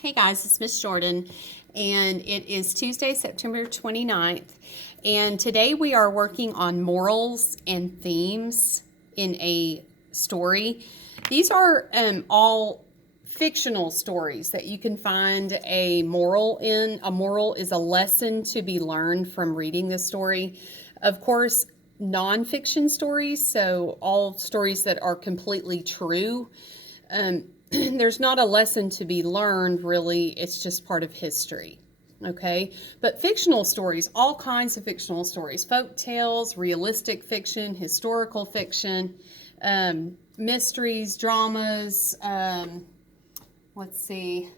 Hey guys, it's Miss Jordan, and it is Tuesday, September 29th, and today we are working on morals and themes in a story. These are all fictional stories that you can find a moral in. A moral is a lesson to be learned from reading the story. Of course, nonfiction stories, so all stories that are completely true. There's not a lesson to be learned, really. It's just part of history. Okay, but fictional stories, all kinds of fictional stories, folk tales, realistic fiction, historical fiction, mysteries, dramas, let's see,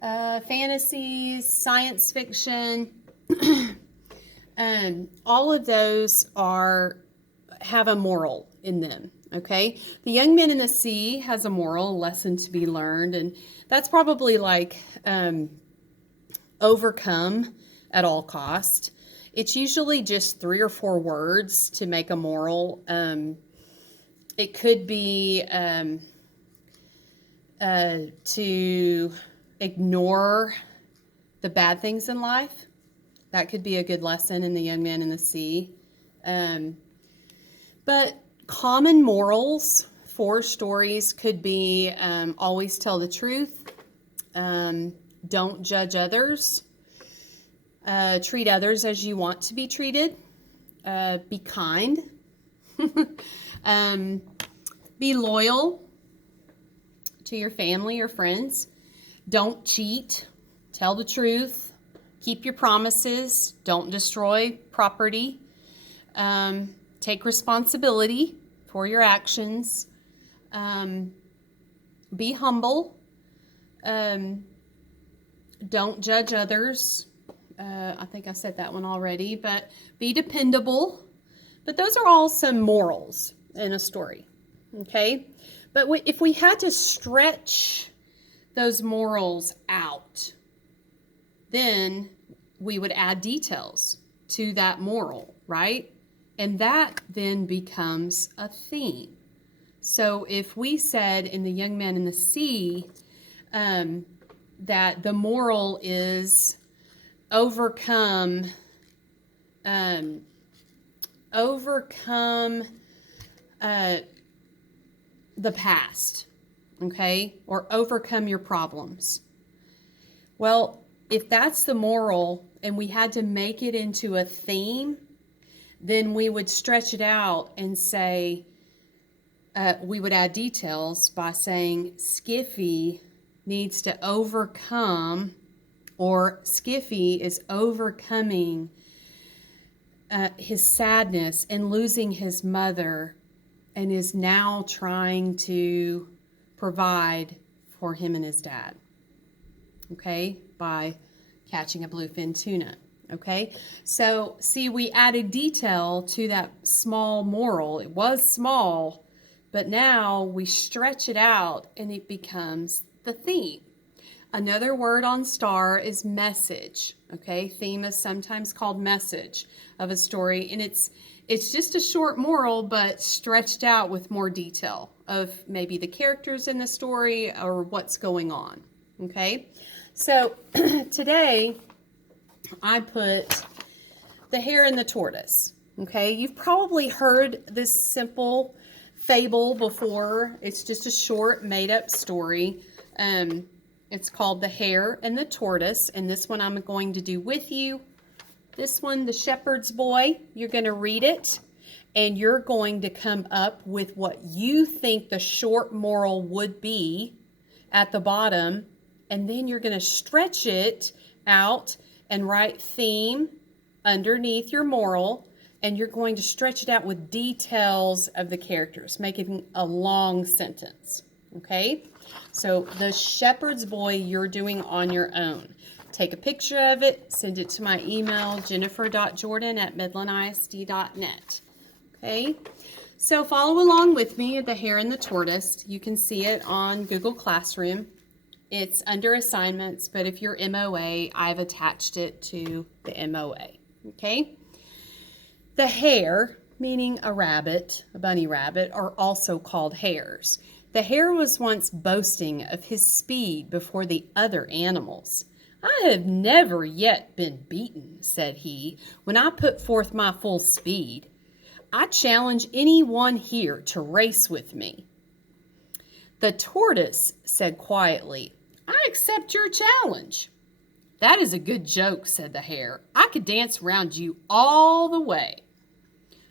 fantasies, science fiction. All of those have a moral in them. Okay, The Young Men in the Sea has a moral lesson to be learned, and that's probably like overcome at all cost. It's usually just 3 or 4 words to make a moral. It could be to ignore the bad things in life. That could be a good lesson in The Young Man in the Sea. But common morals for stories could be always tell the truth, don't judge others, treat others as you want to be treated, be kind, be loyal to your family or friends, don't cheat, tell the truth, keep your promises, don't destroy property, take responsibility for your actions, be humble, don't judge others. I think I said that one already, but be dependable. But those are all some morals in a story, okay? But if we had to stretch those morals out, then we would add details to that moral, right? And that then becomes a theme. So if we said in The Young Man in the Sea that the moral is overcome the past, okay? Or overcome your problems. Well, if that's the moral and we had to make it into a theme, then we would stretch it out and say, we would add details by saying Skiffy needs to overcome, or Skiffy is overcoming his sadness and losing his mother and is now trying to provide for him and his dad, okay, by catching a bluefin tuna. Okay, so see, we added detail to that small moral. It was small, but now we stretch it out and it becomes the theme. Another word on star is message. Okay, theme is sometimes called message of a story, and it's just a short moral, but stretched out with more detail of maybe the characters in the story or what's going on. Okay, so today I put The Hare and the Tortoise. Okay, you've probably heard this simple fable before. It's just a short made-up story. It's called The Hare and the Tortoise, and this one I'm going to do with you. This one, The Shepherd's Boy, you're going to read it, and you're going to come up with what you think the short moral would be at the bottom, and then you're going to stretch it out and write theme underneath your moral, and you're going to stretch it out with details of the characters, making a long sentence, okay? So The Shepherd's Boy you're doing on your own. Take a picture of it, send it to my email, jennifer.jordan@midlandisd.net, okay? So follow along with me at The Hare and the Tortoise. You can see it on Google Classroom. It's under assignments, but if you're MOA, I've attached it to the MOA, okay? The hare, meaning a rabbit, a bunny rabbit, are also called hares. The hare was once boasting of his speed before the other animals. I have never yet been beaten, said he, when I put forth my full speed. I challenge any one here to race with me. The tortoise said quietly, I accept your challenge. That is a good joke, said the hare. I could dance round you all the way.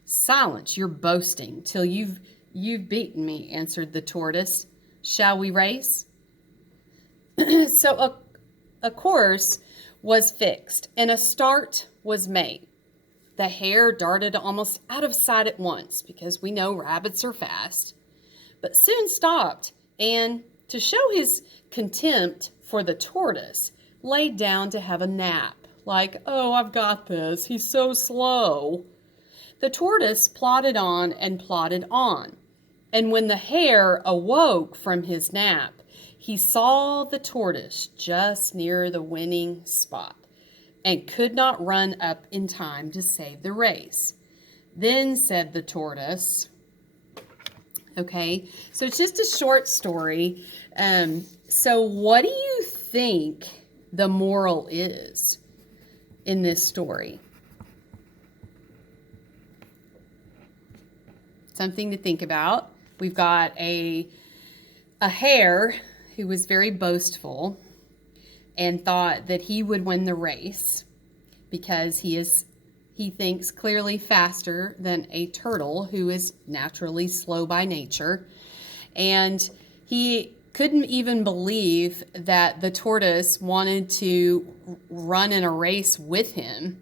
Silence your boasting till you've beaten me, answered the tortoise. Shall we race? So a course was fixed and a start was made. The hare darted almost out of sight at once because we know rabbits are fast, but soon stopped and, to show his contempt for the tortoise, laid down to have a nap, like, oh, I've got this, he's so slow. The tortoise plodded on and plodded on, and when the hare awoke from his nap, he saw the tortoise just near the winning spot and could not run up in time to save the race. Then said the tortoise, okay, so it's just a short story. So what do you think the moral is in this story? Something to think about. We've got a hare who was very boastful and thought that he would win the race because he thinks clearly faster than a turtle who is naturally slow by nature. And he couldn't even believe that the tortoise wanted to run in a race with him.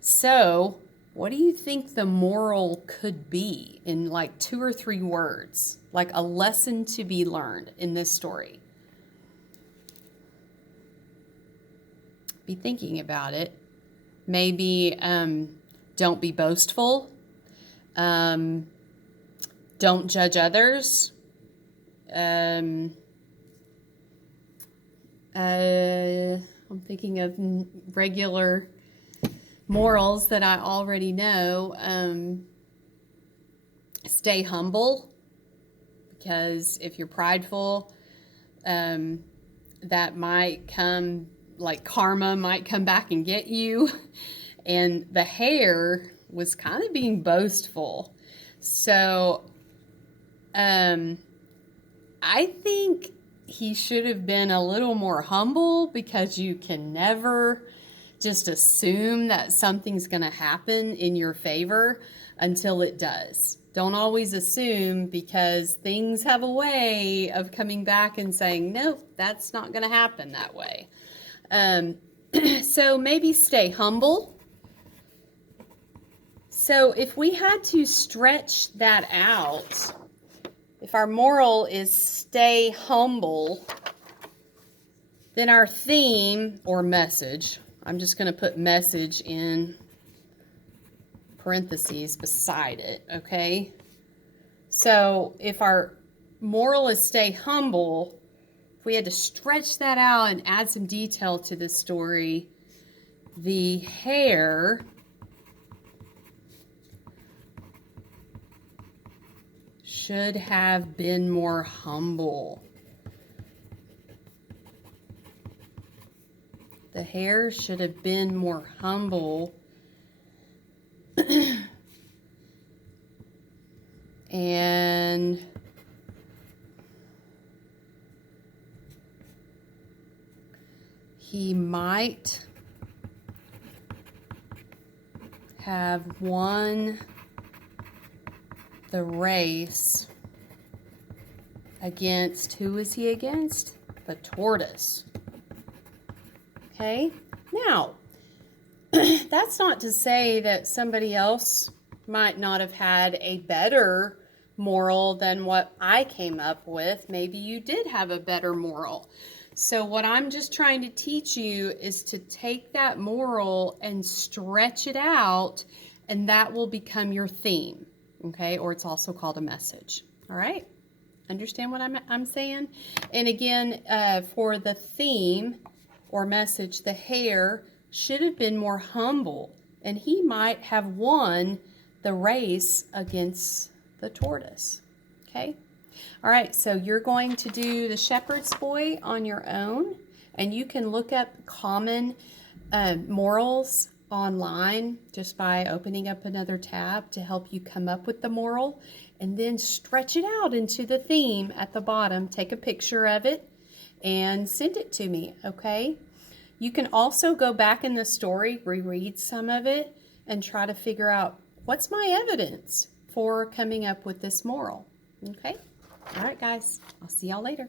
So, what do you think the moral could be in like 2 or 3 words? Like a lesson to be learned in this story. Be thinking about it. Maybe don't be boastful. Don't judge others. I'm thinking of regular morals that I already know. Stay humble, because if you're prideful, that might come, like karma might come back and get you. And the hare was kind of being boastful. So I think he should have been a little more humble, because you can never just assume that something's going to happen in your favor until it does. Don't always assume, because things have a way of coming back and saying, nope, that's not going to happen that way. So maybe stay humble. So if we had to stretch that out, if our moral is stay humble, then our theme or message, I'm just going to put message in parentheses beside it, okay? So if our moral is stay humble, if we had to stretch that out and add some detail to this story, the hare should have been more humble. The hare should have been more humble. And he might have won the race against, who is he against? The tortoise. Okay, now, that's not to say that somebody else might not have had a better moral than what I came up with. Maybe you did have a better moral. So what I'm just trying to teach you is to take that moral and stretch it out, and that will become your theme, okay? Or it's also called a message, all right? Understand what I'm saying? And again, for the theme or message, the hare should have been more humble, and he might have won the race against the tortoise, okay? All right, so you're going to do the Shepherd's Boy on your own, and you can look up common morals online just by opening up another tab to help you come up with the moral, and then stretch it out into the theme at the bottom. Take a picture of it and send it to me, okay? You can also go back in the story, reread some of it, and try to figure out what's my evidence for coming up with this moral, okay? All right, guys, I'll see y'all later.